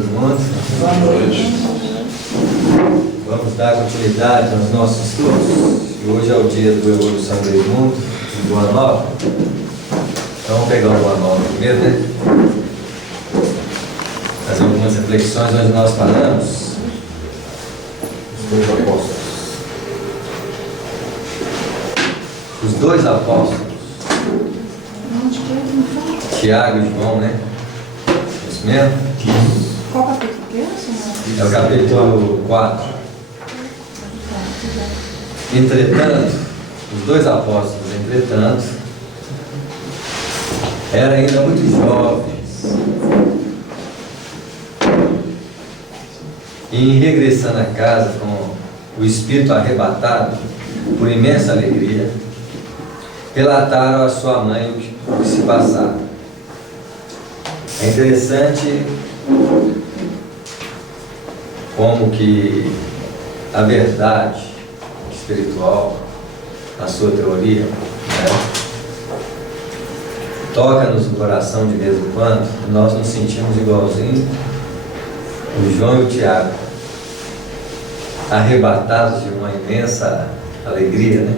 todo mundo. Boa noite. Vamos dar continuidade aos nossos estudos. E hoje é o dia do Evolução do Mundo, do Boa Nova. Então vamos pegar o Boa Nova primeiro, né? Fazer algumas reflexões onde nós falamos. Os dois apóstolos. Os dois apóstolos. Tiago e João, né? Isso mesmo? Qual capítulo que é, senhor? É o capítulo 4. Entretanto, os dois apóstolos, entretanto, eram ainda muito jovens. E em regressando a casa com o espírito arrebatado por imensa alegria, relataram a sua mãe o que se passava. É interessante como que a verdade espiritual, a sua teoria, né, toca-nos no coração de vez em quando, e nós nos sentimos igualzinho o João e o Tiago, arrebatados de uma imensa alegria, né?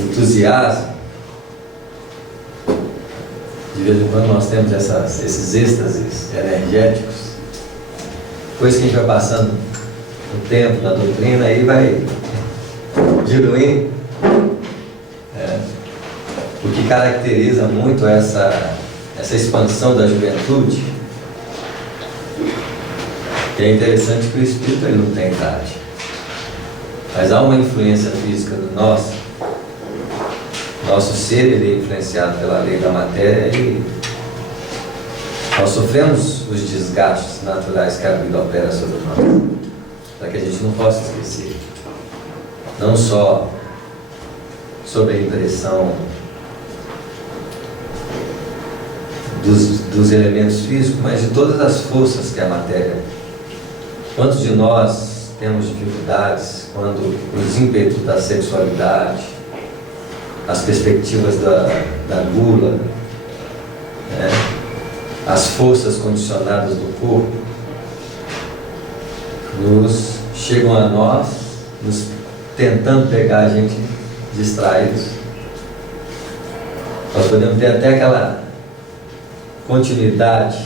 Entusiasmo. De vez em quando nós temos esses êxtases energéticos. Depois que a gente vai passando o tempo da doutrina, aí vai diluindo. O que caracteriza muito essa expansão da juventude, que é interessante que o espírito ele não tem idade, mas há uma influência física no nosso ser, ele é influenciado pela lei da matéria e nós sofremos os desgastes naturais que a vida opera sobre nós, para que a gente não possa esquecer, não só sobre a impressão dos elementos físicos, mas de todas as forças que a matéria. Quantos de nós temos dificuldades quando os ímpetos da sexualidade, as perspectivas da gula, né, as forças condicionadas do corpo, nos chegam a nós, nos tentando pegar a gente distraídos. Nós podemos ter até aquela continuidade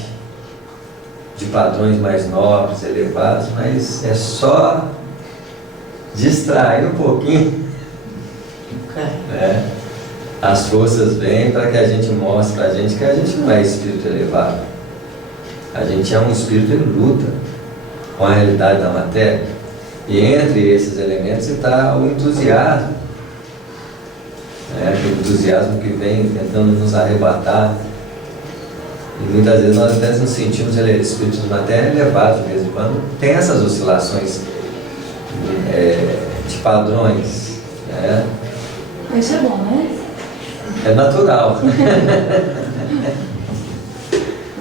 de padrões mais nobres, elevados, mas é só distrair um pouquinho, né? As forças vêm para que a gente mostre para a gente que a gente não é espírito elevado, a gente é um espírito em luta com a realidade da matéria, e entre esses elementos está o entusiasmo, né? O entusiasmo que vem tentando nos arrebatar. E muitas vezes nós até nos sentimos espíritos de matéria elevados de vez em quando. Tem essas oscilações de padrões, né? Isso é bom, né? É natural.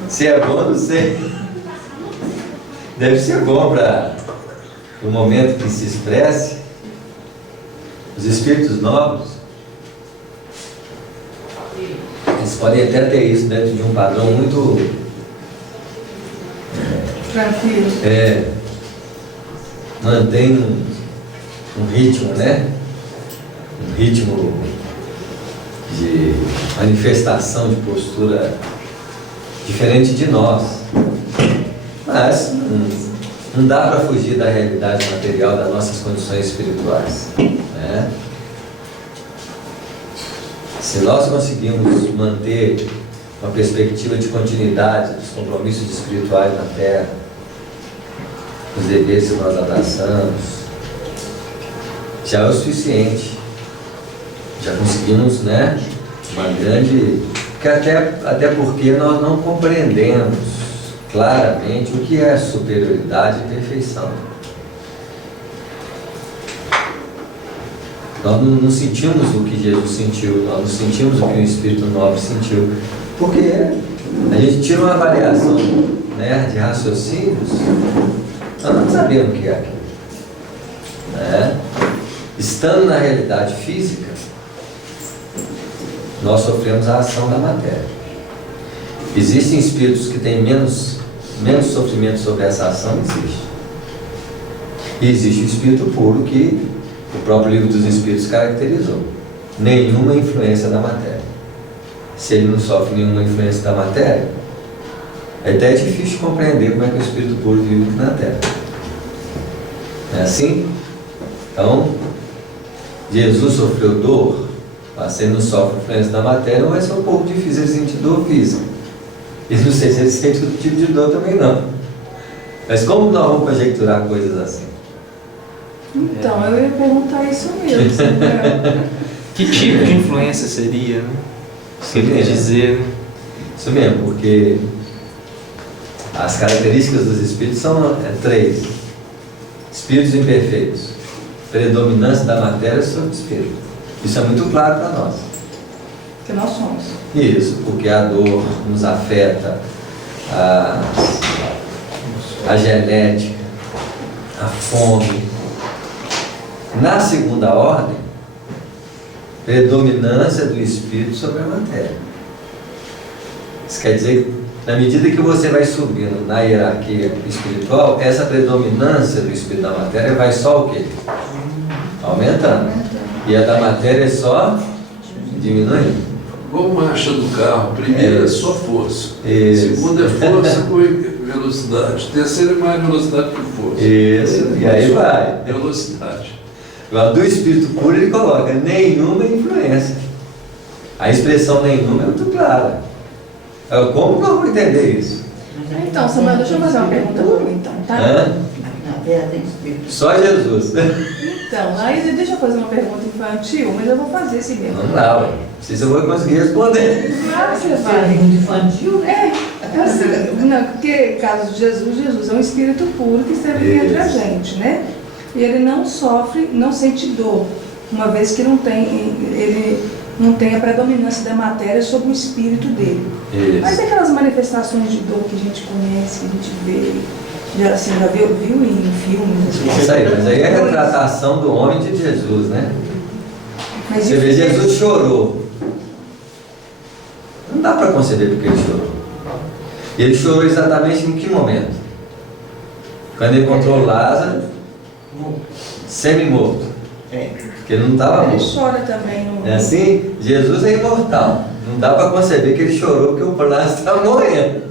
Se é bom, não sei. Deve ser bom para o momento que se expresse. Os espíritos novos, eles podem até ter isso dentro de um padrão muito tranquilo. Mantém um ritmo, né? Um ritmo de manifestação de postura diferente de nós. Mas não dá para fugir da realidade material das nossas condições espirituais, né? Se nós conseguimos manter uma perspectiva de continuidade dos compromissos espirituais na Terra, os deveres que nós abraçamos, já é o suficiente. Já conseguimos, né, uma grande... Até porque nós não compreendemos claramente o que é superioridade e perfeição. Nós não sentimos o que Jesus sentiu, nós não sentimos o que o Espírito Novo sentiu, porque a gente tira uma avaliação, né, de raciocínios, nós não sabemos o que é aquilo, né? Estando na realidade física, nós sofremos a ação da matéria. Existem espíritos que têm menos sofrimento sobre essa ação? Existe. E existe o espírito puro que o próprio livro dos Espíritos caracterizou. Nenhuma influência da matéria. Se ele não sofre nenhuma influência da matéria, é até difícil de compreender como é que o espírito puro vive aqui na Terra. Não é assim? Então, Jesus sofreu dor, mas se ele não sofre influência da matéria, não vai ser um pouco difícil ele sentir dor física. E não sei se ele sente outro tipo de dor também não. Mas como nós vamos conjecturar coisas assim? Então, eu ia perguntar isso mesmo. Né? Que tipo de influência seria, né? Isso Quer mesmo. dizer, né? Isso mesmo, porque as características dos espíritos são três. Espíritos imperfeitos, predominância da matéria sobre o espírito. Isso é muito claro para nós. Que nós somos. Isso, porque a dor nos afeta, a genética, a fome. Na segunda ordem, predominância do espírito sobre a matéria. Isso quer dizer que, na medida que você vai subindo na hierarquia espiritual, essa predominância do espírito da matéria vai só o quê? Aumentando. E a da matéria é só diminuindo. Igual marcha do carro, primeiro é só força, Isso. segunda é força com velocidade, terceira é mais velocidade que força. Isso, e aí vai. Velocidade. Agora, do espírito puro ele coloca nenhuma influência. A expressão nenhuma é muito clara. Como nós vamos entender isso? Então, Samuel, deixa eu fazer uma pergunta para mim, então, tá? Hã? Na terra tem espírito. Só Jesus. Então, aí deixa eu fazer uma pergunta infantil, mas eu vou fazer esse mesmo. Vamos lá, ué. Não sei se eu vou conseguir responder. Claro que você Você é vai. pergunta infantil, né? Eu sei, não, porque caso de Jesus é um espírito puro que esteve aqui entre a gente, né? E ele não sofre, não sente dor, uma vez que ele não tem a predominância da matéria sobre o espírito dele. Mas Isso. aquelas manifestações de dor que a gente conhece, que a gente vê, já viu em filmes. Isso aí, mas aí é a retratação do homem de Jesus, né? Mas Você vê, Jesus chorou. Não dá para conceber porque ele chorou. E ele chorou exatamente em que momento? Quando ele encontrou Lázaro semi-morto. Porque ele não estava Ele morto. chora também. No... É assim? Jesus é imortal. Não dá para conceber que ele chorou porque o Lázaro estava morrendo.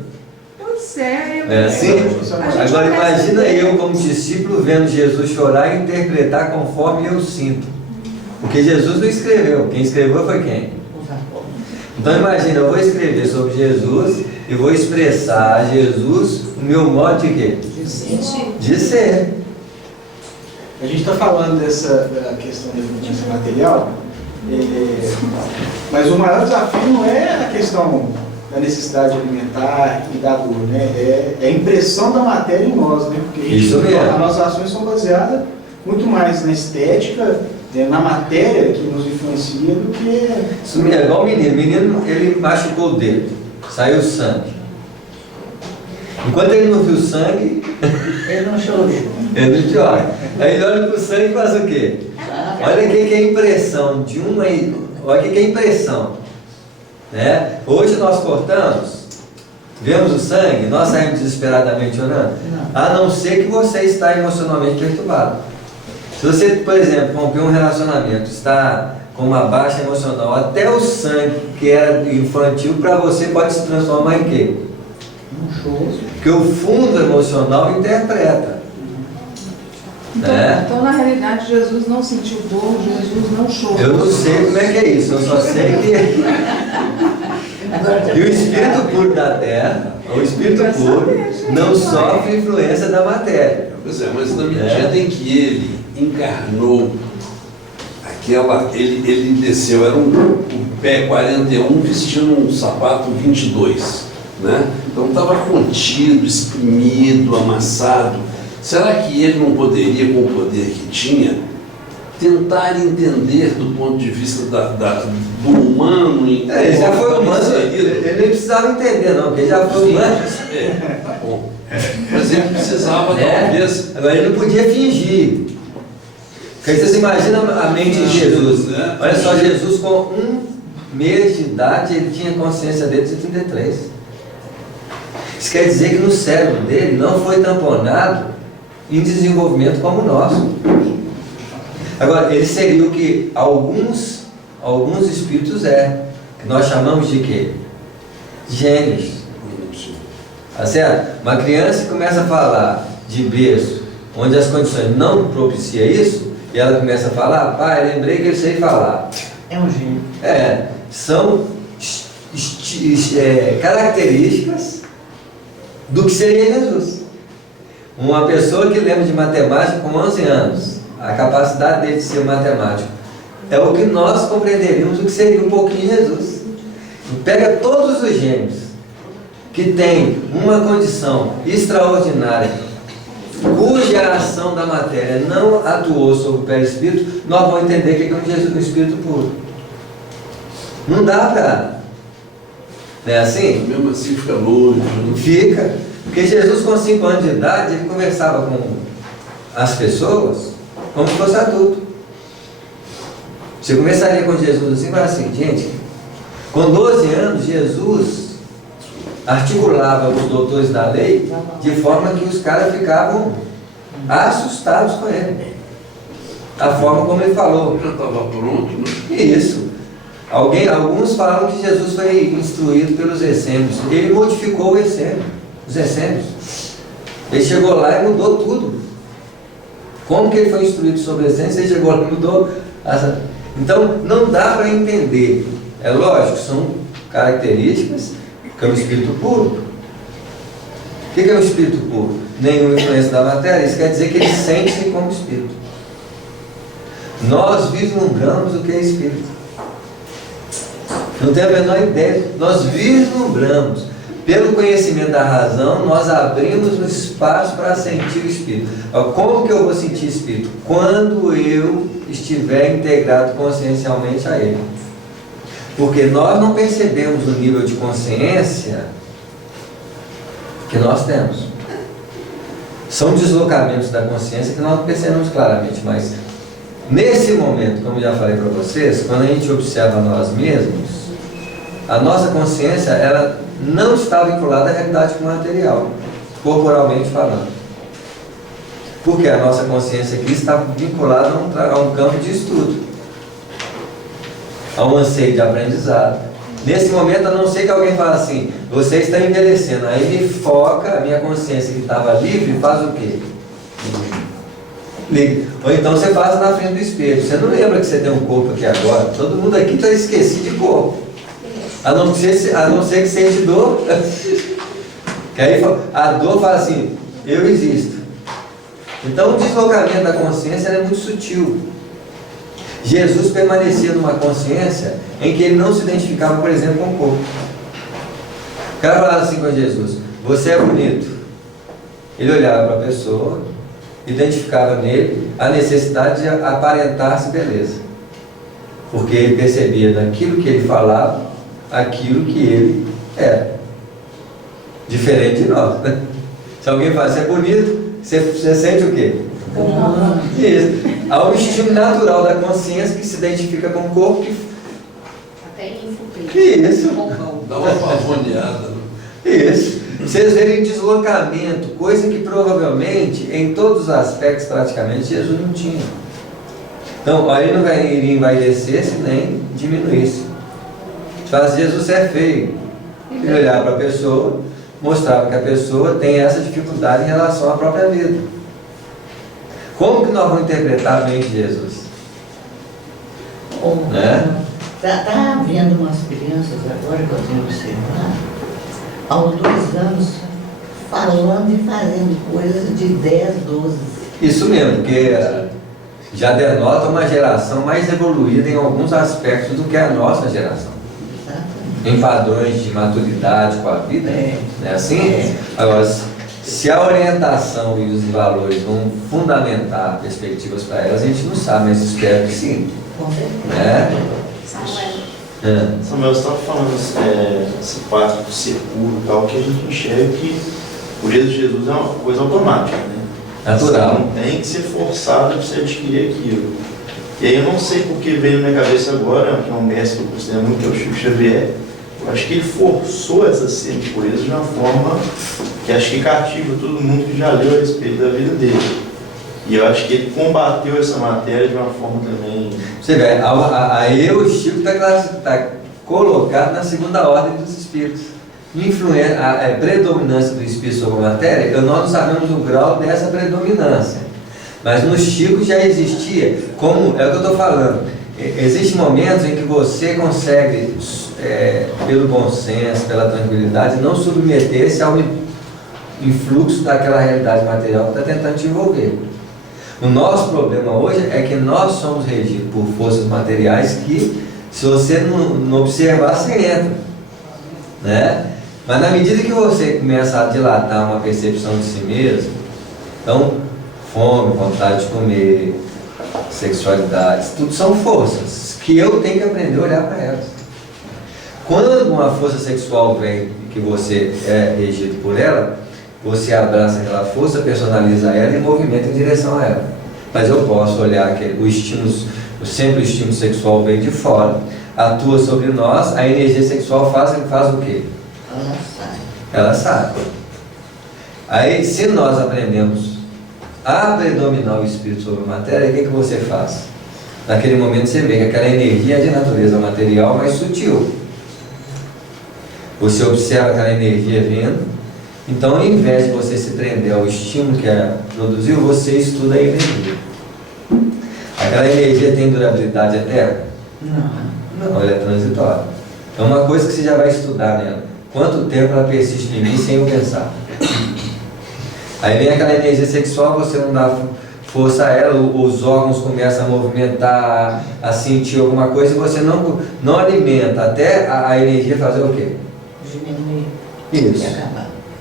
Pois é. É assim? Agora imagina eu como discípulo vendo Jesus chorar e interpretar conforme eu sinto. Porque Jesus não escreveu. Quem escreveu foi quem? Então imagina, eu vou escrever sobre Jesus e vou expressar a Jesus o meu modo de quê? De ser. A gente está falando da questão da influência material, mas o maior desafio não é a questão da necessidade alimentar e da dor, né? É a impressão da matéria em nós, né? Porque Isso mesmo. as nossas ações são baseadas muito mais na estética, na matéria que nos influencia do que... Isso mesmo, é igual o menino. O menino, ele machucou o dedo, saiu sangue. Enquanto ele não viu sangue, Ele não chorou. ele não chora. Aí ele olha para o sangue e faz o quê? Olha o que é impressão de uma. Olha o que é impressão. Né? Hoje nós cortamos, vemos o sangue, nós saímos desesperadamente orando. A não ser que você está emocionalmente perturbado. Se você, por exemplo, rompeu um relacionamento, está com uma baixa emocional, até o sangue que era infantil para você pode se transformar em quê? Porque o fundo emocional interpreta. Então, na realidade, Jesus não sentiu dor, Jesus não chorou. Eu não sei como é que é isso, eu só sei que e o espírito puro da terra, o espírito puro, não sofre influência da matéria. Pois é, mas na medida em que ele encarnou ele desceu, era um pé 41 vestindo um sapato 22, né? Então estava contido, espremido, amassado. Será que ele não poderia, com o poder que tinha, tentar entender do ponto de vista do humano? Ele já foi humano, ele nem precisava entender não, porque ele já foi humano. Tá bom. Mas ele precisava, talvez... Agora ele não podia fingir. Porque vocês imaginam a mente de Jesus. Olha só, Jesus com 1 mês de idade, ele tinha consciência dele de 33. Isso quer dizer que no cérebro dele não foi tamponado em desenvolvimento como o nosso. Agora, ele seria o que alguns espíritos que nós chamamos de quê? Gênios. Tá certo? Uma criança que começa a falar de berço, onde as condições não propiciam isso, e ela começa a falar, pai, lembrei que eu sei falar. É um gênio. São características do que seria Jesus. Uma pessoa que lembra de matemática com 11 anos, a capacidade dele de ser matemático, é o que nós compreenderíamos o que seria um pouquinho Jesus. Pega todos os gênios que têm uma condição extraordinária, cuja ação da matéria não atuou sobre o perispírito, nós vamos entender que é um Jesus, um espírito puro. Não dá para... Não é assim? Mesmo assim fica longe. Fica. Porque Jesus, com 5 anos de idade, ele conversava com as pessoas como se fosse adulto. Você conversaria com Jesus assim, mas assim, gente, com 12 anos, Jesus articulava os doutores da lei de forma que os caras ficavam assustados com ele. A forma como ele falou. Já estava pronto, né? Isso. Alguns falam que Jesus foi instruído pelos essênios. Ele modificou os essênios. Ele chegou lá e mudou tudo. Como que ele foi instruído sobre os essênios? Ele chegou lá e mudou. Então, não dá para entender. É lógico, são características que é um espírito puro. O que é um espírito puro? Nenhuma influência da matéria. Isso quer dizer que ele sente como espírito. Nós vislumbramos o que é espírito. Não tem a menor ideia. Nós vislumbramos. Pelo conhecimento da razão, nós abrimos um espaço para sentir o espírito. Como que eu vou sentir espírito? Quando eu estiver integrado consciencialmente a ele. Porque nós não percebemos o nível de consciência que nós temos. São deslocamentos da consciência que nós não percebemos claramente, mas nesse momento, como já falei para vocês, quando a gente observa nós mesmos, a nossa consciência, ela não está vinculada à realidade material, corporalmente falando. Porque a nossa consciência aqui está vinculada a um campo de estudo, a um anseio de aprendizado. Nesse momento, a não ser que alguém fale assim, você está envelhecendo, aí me foca, a minha consciência que estava livre, faz o quê? Liga. Ou então você faz na frente do espelho. Você não lembra que você tem um corpo aqui agora? Todo mundo aqui está esquecido de corpo. A não ser que sente dor. Que aí a dor fala assim, eu existo. Então o deslocamento da consciência é muito sutil. Jesus permanecia numa consciência em que ele não se identificava, por exemplo, com o corpo. O cara falava assim com Jesus, você é bonito. Ele olhava para a pessoa, identificava nele a necessidade de aparentar-se beleza. Porque ele percebia daquilo que ele falava, aquilo que ele era. Diferente de nós, né? Se alguém fala, você é bonito, você sente o quê? Isso. Há um instinto natural da consciência que se identifica com o corpo que... Até influir. Isso. Dá uma pavoneada. Né? Isso. Vocês verem deslocamento, coisa que provavelmente, em todos os aspectos praticamente, Jesus não tinha. Então, aí não iria envaidecer-se nem diminuir-se. Fala, Jesus é feio. Ele olhava para a pessoa, mostrava que a pessoa tem essa dificuldade em relação à própria vida. Como que nós vamos interpretar bem Jesus? Né? Está havendo umas crianças agora que eu tenho observado, aos 2 anos, falando e fazendo coisas de 10, 12. Isso mesmo, porque já denota uma geração mais evoluída em alguns aspectos do que a nossa geração. Em padrões de maturidade com a vida, não é assim? Agora, se a orientação e os valores vão fundamentar perspectivas para elas, a gente não sabe, mas espero que sim. Com certeza. Né? Samuel, você estava falando essa parte do ser puro e tal, que a gente enxerga que o jeito de Jesus é uma coisa automática, né? Natural. Você não tem que ser forçado para você adquirir aquilo. E aí eu não sei porque veio na minha cabeça agora, que é um mestre que eu considero muito, que é o Chico Xavier, Eu acho que ele forçou essa semi-pureza de uma forma que acho que cativa todo mundo que já leu a respeito da vida dele. E eu acho que ele combateu essa matéria de uma forma também... Você vê, aí o Chico está colocado na segunda ordem dos espíritos. A predominância do espírito sobre a matéria, nós não sabemos o grau dessa predominância. Mas no Chico já existia, como é o que eu estou falando, existem momentos em que você consegue, pelo bom senso, pela tranquilidade, não submeter-se ao influxo daquela realidade material que está tentando te envolver. O nosso problema hoje é que nós somos regidos por forças materiais que, se você não observar, você entra, né? Mas na medida que você começa a dilatar uma percepção de si mesmo, então, fome, vontade de comer, sexualidade, tudo são forças que eu tenho que aprender a olhar para elas. Quando uma força sexual vem e que você é regido por ela, você abraça aquela força, personaliza ela e movimenta em direção a ela. Mas eu posso olhar que sempre o estímulo sexual vem de fora, atua sobre nós, a energia sexual faz o quê? Ela sai. Ela sai. Aí, se nós aprendemos a predominar o espírito sobre a matéria, o que você faz? Naquele momento você vê que aquela energia é de natureza material, mais sutil. Você observa aquela energia vindo. Então, ao invés de você se prender ao estímulo que produziu, você estuda a energia. Aquela energia tem durabilidade eterna? Não, ela é transitória. Então, uma coisa que você já vai estudar nela. Quanto tempo ela persiste em mim sem eu pensar? Aí vem aquela energia sexual, você não dá força a ela, os órgãos começam a movimentar, a sentir alguma coisa, e você não alimenta até a energia fazer o quê? Diminuir. Isso.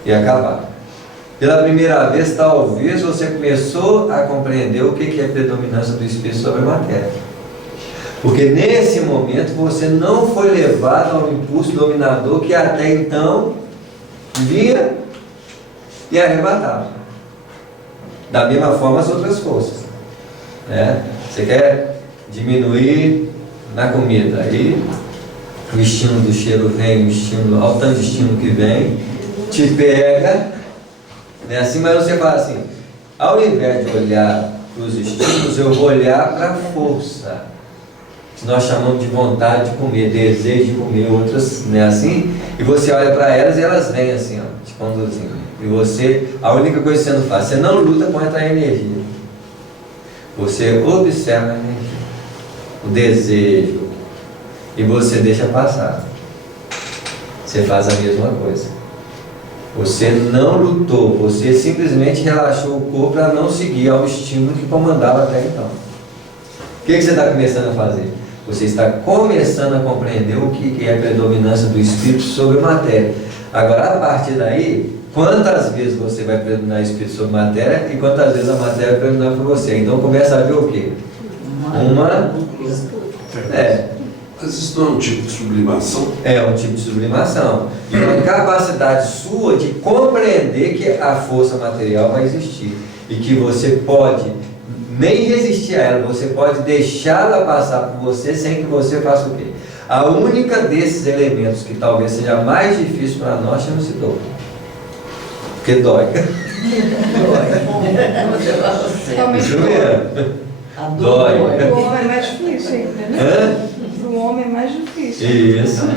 E acabar. Pela primeira vez, talvez você começou a compreender o que é a predominância do espírito sobre a matéria. Porque nesse momento você não foi levado ao impulso dominador que até então via e arrebatava. Da mesma forma as outras forças, né? Você quer diminuir na comida, aí o estímulo do cheiro vem, olha o tanto de estímulo que vem, te pega, né? Assim, mas você fala assim, ao invés de olhar para os estímulos, eu vou olhar para a força, que nós chamamos de vontade de comer, desejo de comer, outras, né? Assim, e você olha para elas e elas vêm assim, ó, te conduzindo. E você, a única coisa que você não faz, você não luta contra a energia. Você observa a energia, o desejo, e você deixa passar. Você faz a mesma coisa. Você não lutou, você simplesmente relaxou o corpo para não seguir ao estímulo que comandava até então. O que você está começando a fazer? Você está começando a compreender o que é a predominância do espírito sobre a matéria. Agora, a partir daí, quantas vezes você vai predominar o espírito sobre a matéria e quantas vezes a matéria vai predominar por você? Então começa a ver o quê? Mas isso não é um tipo de sublimação? É um tipo de sublimação. E uma capacidade sua de compreender que a força material vai existir. E que você pode nem resistir a ela, você pode deixá-la passar por você sem que você faça o quê? A única desses elementos que talvez seja mais difícil para nós chama-se dor. Porque dói. Dói. Para o homem é mais difícil ainda, né? Para o homem é mais difícil. Isso.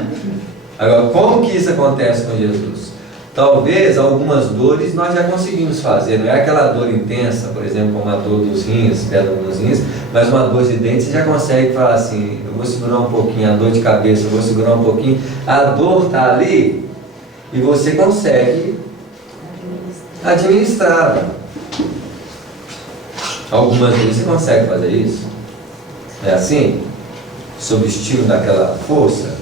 Agora, como que isso acontece com Jesus? Talvez algumas dores nós já conseguimos fazer, não é aquela dor intensa, por exemplo, como a dor dos rins, pedra nos rins, mas uma dor de dente você já consegue falar assim, eu vou segurar um pouquinho, a dor de cabeça, eu vou segurar um pouquinho, a dor está ali e você consegue administrá-la. Algumas vezes você consegue fazer isso, é assim? Sob o estímulo daquela força.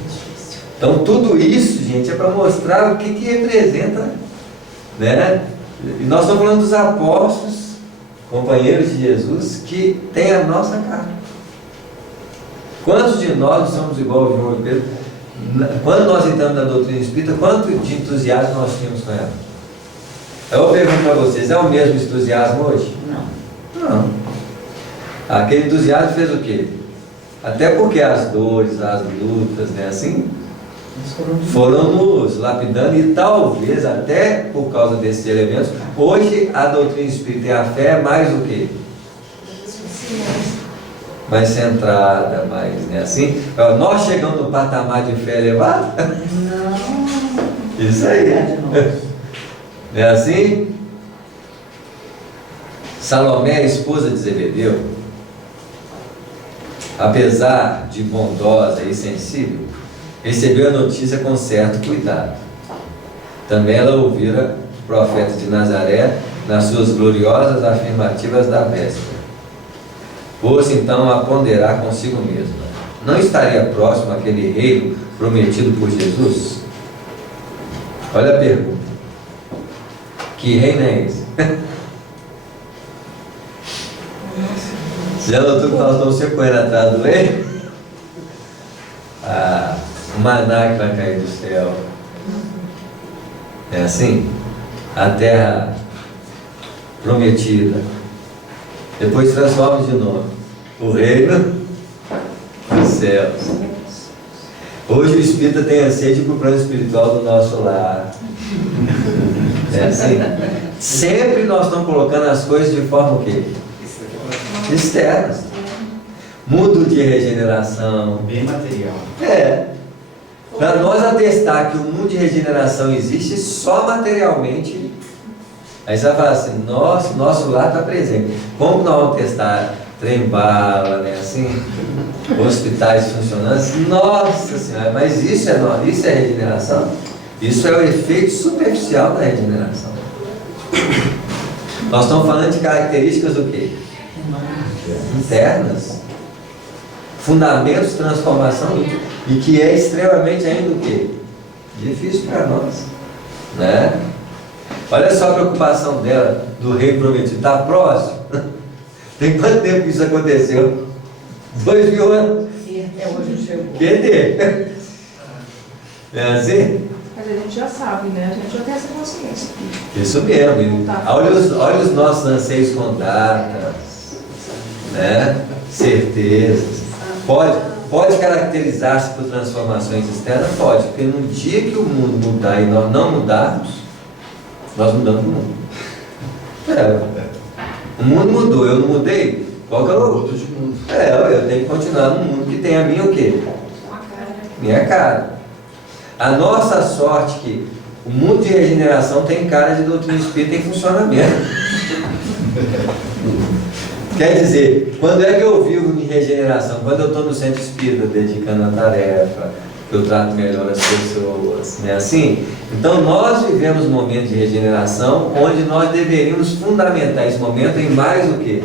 Então tudo isso, gente, é para mostrar o que representa, né? E nós estamos falando dos apóstolos, companheiros de Jesus, que tem a nossa cara. Quantos de nós somos igual ao João e Pedro? Quando nós entramos na doutrina espírita, quanto de entusiasmo nós tínhamos com ela? Eu pergunto para vocês, é o mesmo entusiasmo hoje? Não. Aquele entusiasmo fez o quê? Até porque as dores, as lutas, né, assim, foram nos lapidando e talvez até por causa desses elementos, hoje a doutrina espírita e a fé é mais o quê? Mais centrada, mais, né, assim? Nós chegamos no patamar de fé elevado? Não. Isso aí. Não é assim? Salomé, a esposa de Zebedeu, apesar de bondosa e sensível, recebeu a notícia com certo cuidado. Também ela ouvira o profeta de Nazaré nas suas gloriosas afirmativas da véspera. Pôs então a ponderar consigo mesma: não estaria próximo aquele reino prometido por Jesus? Olha a pergunta: que reino é esse? Você já notou que nós estamos sempre correndo atrás do reino? O maná que vai cair do céu. É assim? A terra prometida. Depois transforma de novo. O reino dos céus. Hoje o Espírita tem a sede para o plano espiritual do nosso lar. É assim? Sempre nós estamos colocando as coisas de forma o quê? Externas. Mundo de regeneração. Bem material. Para nós atestar que o mundo de regeneração existe só materialmente, aí você vai falar assim: nosso lar está presente. Como nós vamos testar trem-bala, né, assim, hospitais funcionando? Nossa Senhora, mas isso é regeneração? Isso é o efeito superficial da regeneração. Nós estamos falando de características do quê? Internas. Fundamentos de transformação, e que é extremamente ainda o quê? Difícil para nós, né? Olha só a preocupação dela do reino prometido. Está próximo? Tem quanto tempo que isso aconteceu? 2000 anos? E até hoje chegou. Entender? É assim? Mas a gente já sabe, né? A gente já tem essa consciência. Isso mesmo. Olha os nossos anseios com datas, né? Certezas. Pode caracterizar-se por transformações externas? Pode, porque no dia que o mundo mudar e nós não mudarmos, nós mudamos o mundo. O mundo mudou, eu não mudei? Qual que é o outro de mundo? Eu tenho que continuar no mundo que tem a minha o quê? Minha cara. A nossa sorte que o mundo de regeneração tem cara de doutrina espírita em funcionamento. Quer dizer, quando é que eu vivo em regeneração? Quando eu estou no centro espírita, dedicando a tarefa, que eu trato melhor as pessoas, né? Assim? Então nós vivemos momentos de regeneração onde nós deveríamos fundamentar esse momento em mais o quê?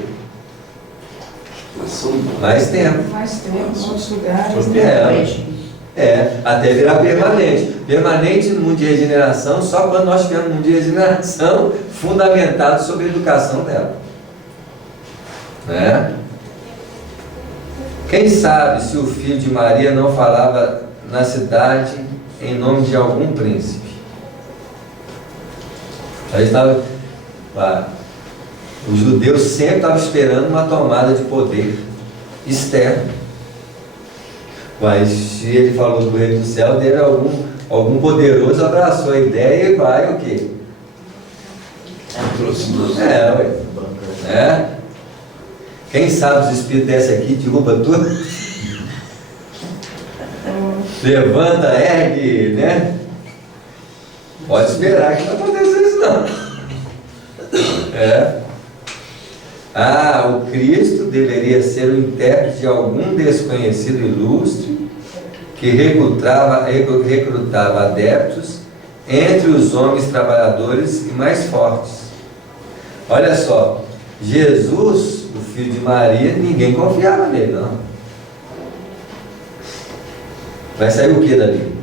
Mais tempo. Mais tempo, em outros lugares, né? Até virar permanente. Permanente no mundo de regeneração só quando nós tivermos um mundo de regeneração fundamentado sobre a educação dela. Né? Quem sabe se o filho de Maria não falava na cidade em nome de algum príncipe? Aí estava, os judeus sempre estavam esperando uma tomada de poder externo. Mas se ele falou do reino do céu, deve algum poderoso abraçou a ideia e vai o quê? Quem sabe os espíritos descem aqui, derruba tudo. Levanta, ergue, né? Pode esperar que não aconteça isso não. O Cristo deveria ser o intérprete de algum desconhecido ilustre que recrutava adeptos entre os homens trabalhadores e mais fortes. Olha só, Jesus, o filho de Maria, ninguém confiava nele, não. Vai sair o que dali?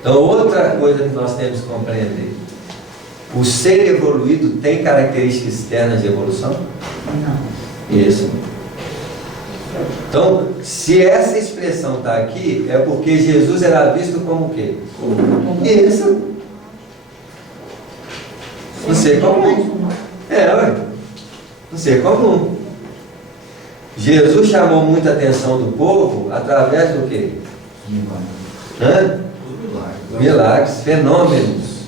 Então, outra coisa que nós temos que compreender: o ser evoluído tem características externas de evolução? Não. Isso. Então, se essa expressão está aqui, é porque Jesus era visto como o quê? Isso. Um ser comum. Um ser comum. Jesus chamou muita atenção do povo através do quê? Hã? Milagres, fenômenos.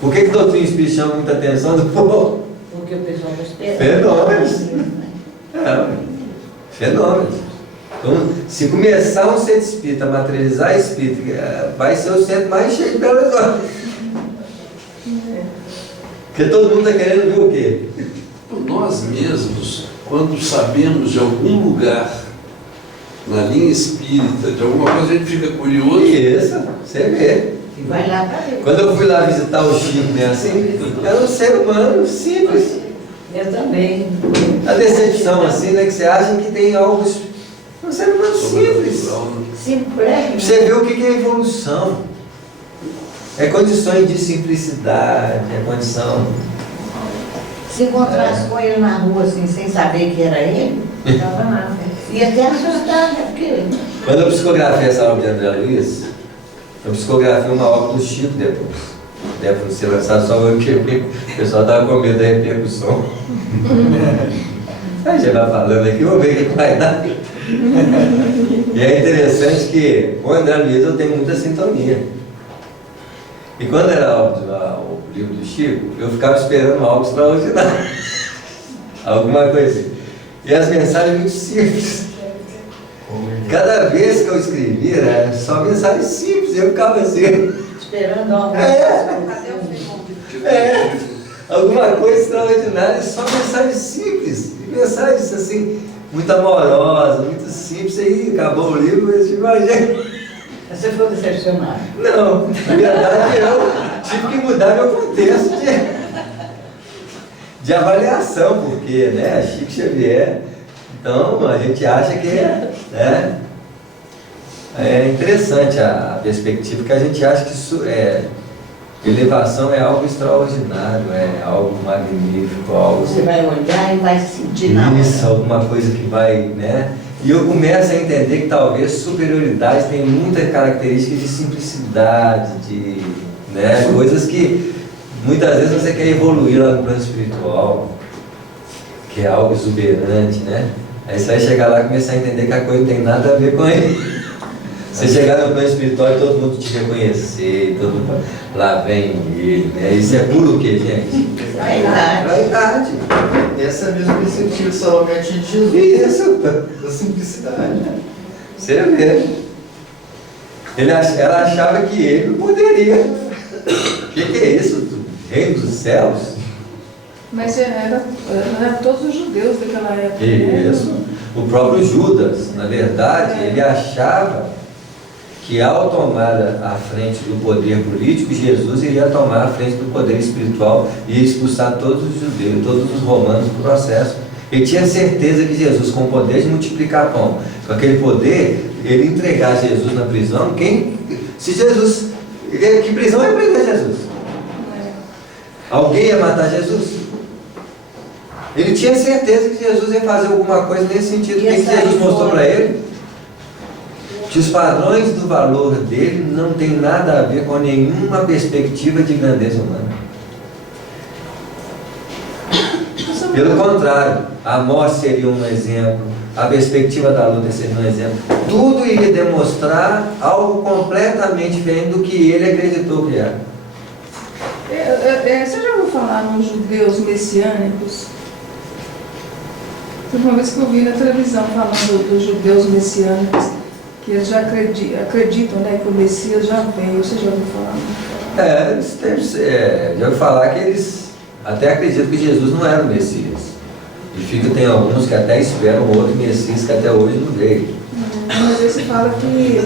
Por que doutrina espírita chama muita atenção do povo? Porque o pessoal está esperando. Fenômenos. Fenômenos. Então, se começar um centro espírita, materializar espírita, vai ser o centro mais cheio de Belo Horizonte. Porque todo mundo está querendo ver o quê? Nós mesmos, quando sabemos de algum lugar na linha espírita, de alguma coisa, a gente fica curioso. Isso, você vê. E vai lá para ver. Quando eu fui lá visitar o Chico, né, assim, era um ser humano simples. Eu também. A decepção, assim, né, que você acha que tem algo... Um ser humano simples. Simplesmente. Você vê o que é evolução. É condições de simplicidade, é condição... Se encontrasse com ele na rua, assim, sem saber que era ele, não estava nada. E até assustar, né? Porque... Quando eu psicografei essa obra de André Luiz, eu psicografei uma obra do Chico depois. Deve ser lançado só eu que o pessoal estava com medo da repercussão. Aí já vai falando aqui, vamos ver o que vai dar. E é interessante que com o André Luiz eu tenho muita sintonia. E quando era o livro do Chico, eu ficava esperando algo extraordinário. Alguma coisa assim. E as mensagens muito simples. Cada vez que eu escrevia, era só mensagens simples, eu ficava assim. Esperando alguma Cadê o fenômeno? Alguma coisa extraordinária, só mensagens simples. Mensagens assim, muito amorosas, muito simples. Aí acabou o livro, eu imagina. Você ficou decepcionado? Não, na verdade eu tive que mudar meu contexto de avaliação, porque, né, Chico Xavier, então a gente acha que é interessante a perspectiva, que a gente acha que isso elevação é algo extraordinário, é algo magnífico, algo... Você vai olhar e vai sentir na hora. Isso, alguma coisa que vai, né? E eu começo a entender que talvez superioridade tem muitas características de simplicidade, de, né, coisas que muitas vezes você quer evoluir lá no plano espiritual, que é algo exuberante, né? Aí você vai chegar lá e começar a entender que a coisa não tem nada a ver com ele. Você chegar no plano espiritual e todo mundo te reconhecer, todo mundo lá vem ele, né? Isso é puro o quê, gente? Vaidade. Essa é a mesma perspectiva somente de Jesus. Isso. Da simplicidade. Você vê. Ela achava que ele não poderia. O que é isso? Reino dos céus? Mas era todos os judeus daquela época. Né? Isso. O próprio Judas, na verdade, ele achava que ao tomar a frente do poder político, Jesus iria tomar a frente do poder espiritual e expulsar todos os judeus, todos os romanos do processo. Ele tinha certeza que Jesus, com o poder de multiplicar pão, com aquele poder, ele entregar Jesus na prisão. Se Jesus, que prisão ia prender Jesus? Alguém ia matar Jesus? Ele tinha certeza que Jesus ia fazer alguma coisa nesse sentido. O que Jesus mostrou para ele? Que os padrões do valor dele não tem nada a ver com nenhuma perspectiva de grandeza humana. Pelo contrário, a morte seria um exemplo, a perspectiva da luta seria um exemplo. Tudo iria demonstrar algo completamente diferente do que ele acreditou que era. Você já ouviu falar nos judeus messiânicos? Teve uma vez que eu vi na televisão falando dos judeus messiânicos, que eles já acreditam, né, que o Messias já veio. Você já ouviu falar? Já ouviu falar que eles até acreditam que Jesus não era o Messias. E tem alguns que até esperam outro Messias que até hoje não veio. Mas aí se fala que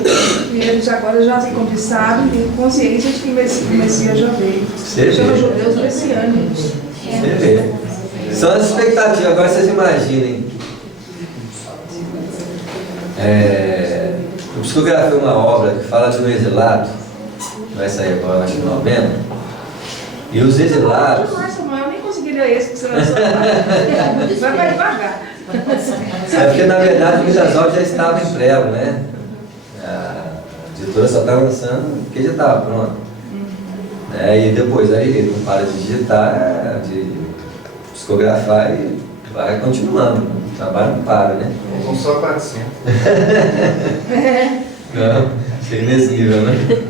eles agora já sabem, têm consciência de que o Messias já veio. Chama judeus messiânicos. Você vê. São as expectativas. Agora vocês imaginem. Eu psicografei uma obra que fala de um exilado, vai sair agora, acho que em novembro, e os exilados... Eu nem conseguiria esse que você lançou. Vai devagar. É porque, na verdade, muitas obras já estavam em prego, né? A editora só está lançando porque já estava pronto. E depois aí ele não para de digitar, de psicografar e vai continuando. O trabalho não para, né? São só 400. Não. Chega nesse nível, né?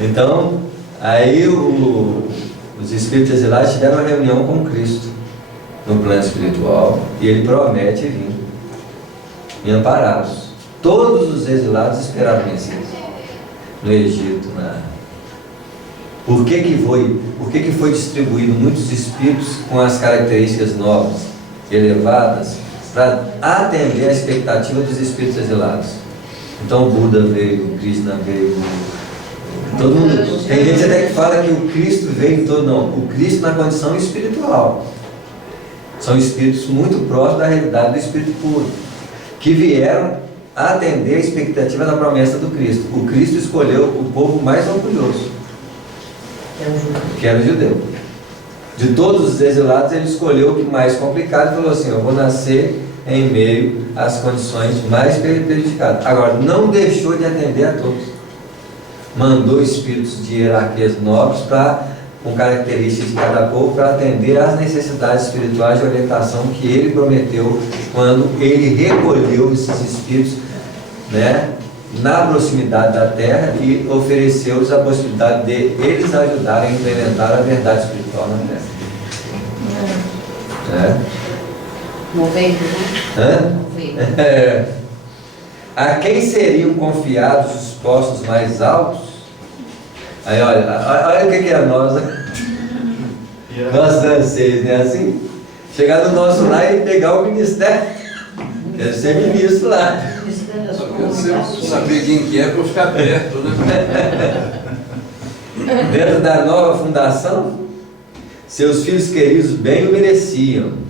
Então, aí os espíritos exilados tiveram uma reunião com Cristo no plano espiritual e ele promete vir e ampará-los. Todos os exilados esperaram o Messias no Egito. Por que foi distribuído muitos espíritos com as características novas, elevadas, para atender a expectativa dos espíritos exilados? Então o Buda veio, o Krishna veio, todo mundo. Tem gente até que fala que o Cristo veio todo, não, o Cristo na condição espiritual. São espíritos muito próximos da realidade do espírito puro, que vieram atender a expectativa da promessa do Cristo. O Cristo escolheu o povo mais orgulhoso, que era o judeu. De todos os exilados, ele escolheu o que mais complicado e falou assim: eu vou nascer em meio às condições mais prejudicadas. Agora, não deixou de atender a todos. Mandou espíritos de hierarquias nobres com características de cada povo para atender às necessidades espirituais de orientação que ele prometeu quando ele recolheu esses espíritos, na proximidade da terra e ofereceu-lhes a possibilidade de eles ajudarem a implementar a verdade espiritual na terra. Movendo, né? Movendo. A quem seriam confiados os postos mais altos? Aí olha o que é nós franceses, né? Assim, chegar no nosso lá e pegar o ministério, deve ser ministro lá. Só que eu sempre saber quem que é para eu ficar perto, né? Dentro da nova fundação, seus filhos queridos bem o mereciam.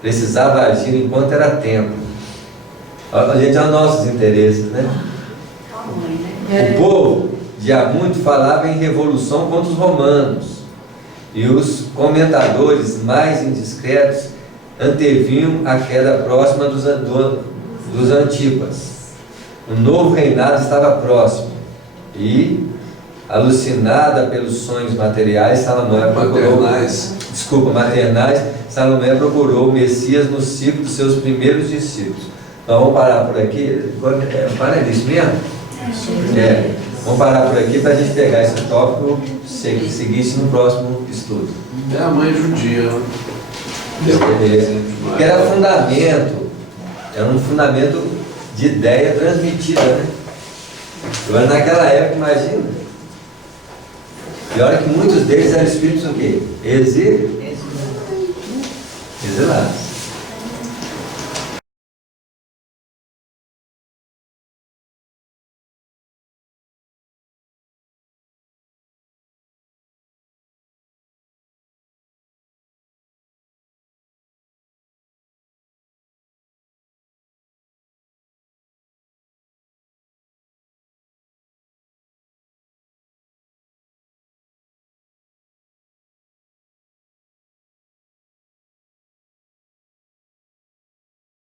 Precisava agir enquanto era tempo. A gente, é os nossos interesses, né? O povo de há muito falava em revolução contra os romanos, e os comentadores mais indiscretos anteviam a queda próxima dos Antipas. O novo reinado estava próximo e, alucinada pelos sonhos materiais, maternais, Salomé procurou o Messias no ciclo dos seus primeiros discípulos. Então vamos parar por aqui. Para isso mesmo? Vamos parar por aqui para a gente pegar esse tópico e seguir isso no próximo estudo. É a mãe judia. Que era fundamento, era um fundamento de ideia transmitida, né? Agora naquela época, imagina. E olha que muitos deles eram espíritos o quê? Exilados.